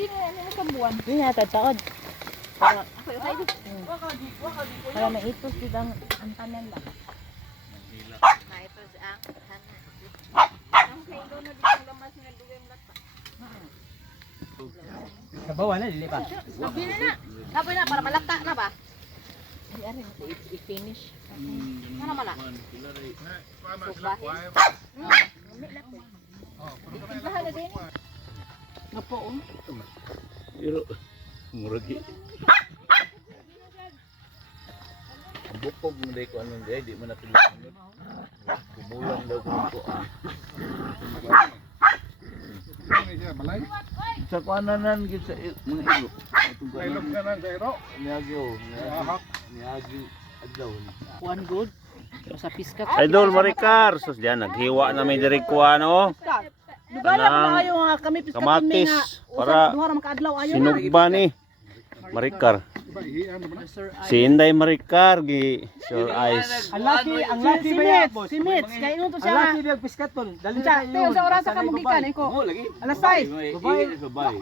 Hindi na sa buwan. Hindi yata taod. Ako yung kayo. Para maitos dito ang tanan ba? Maitos ang tanan. Ang kayo na dito ang lamas nga duweng lata. Kabawa na, dili pa. Nabili na. Naboy na para malata na ba? Ay, ari, i-finish. Ano man na? Suba. Ibahan na din. Ngapo, Pero, muragi. Ang bukog mo dahil ko anong dahil, di mo napilang. Kumulang daw ko. Sa kuananan gid sa mga ilo. Ilog ka na, Jairo. Niagi adlaw. one good. Sa piskat. Idol Maricar, sus diyan naghiwa na may diri kuan oh. Dugala ko na kayo nga kami piskat Kamatis para duha ra makadlaw ayo na. sinugba ni Maricar. Iba, ihian naman na. Si Inday Maricar gi Sure Eyes. Ang laki ba yan, boss? Si Mitch, kaya ino to Ang siya. laki ba yung piskat tol? Dali Sa tayo sa oras ka mugikan ko. Oh, lagi. Alas 6. Babay.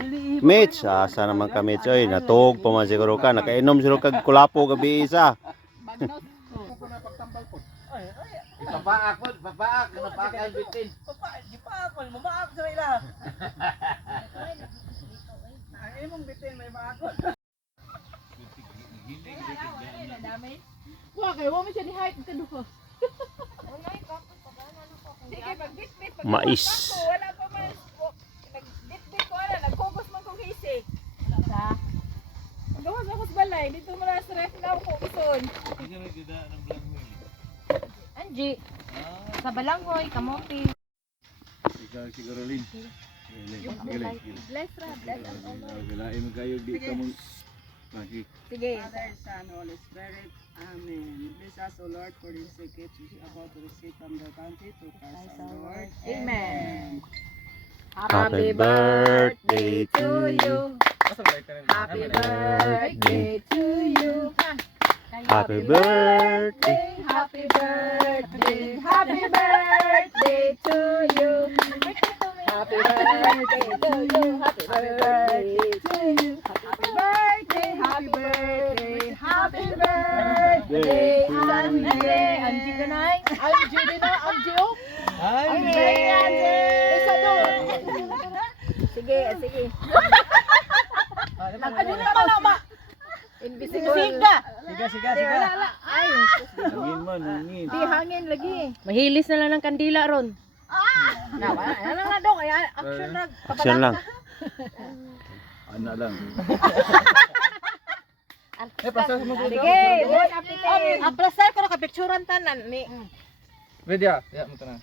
Dili. Mitch, asa naman ka Mitch oy, natug pa man siguro ka, nakainom siguro kag kulapo gabi isa. Papaak po, papaak. Napaak ang bitin. Gipaakon, mamaak sa ila. Ang imong bitin may maakon. Wa kay wa mi siya ni hike kaduha. Sige magbitbit pag Mais. wala pa man. Nagbitbit ko ana nagkugos man kong hisik. Sa gawas ako sa balay dito mo na sa ref na ko ison. Anji. Sa balanghoy, kamote. Ikaw siguro Lin. Bless ra, bless ang honor. Galaim kayo di ka mo. Lagi. Sige. Father, Son, Holy Spirit. Amen. Bless us, O Lord, for this gift we are about to receive from the bounty to Christ our Lord. Amen. Happy birthday to you. Happy birthday to you. Happy birthday. Happy birthday. Happy birthday to you. Happy birthday to you. Happy birthday to you. Happy birthday. Happy birthday. Happy birthday. Anji ganay. Anji din na. Anji oh. Anji. Isa doon. Sige, sige. Ano naman na ba? Invisible. Siga. Siga. Ay. Hangin man, hangin. Di hangin lagi. Mahilis na lang ng kandila ron. Nawa, ano na daw kaya action na. Action lang. Ana lang. Sige, bon appetit. Aplasar ko na kapicturan tanan ni. Ready ah? Ya, mo tanan.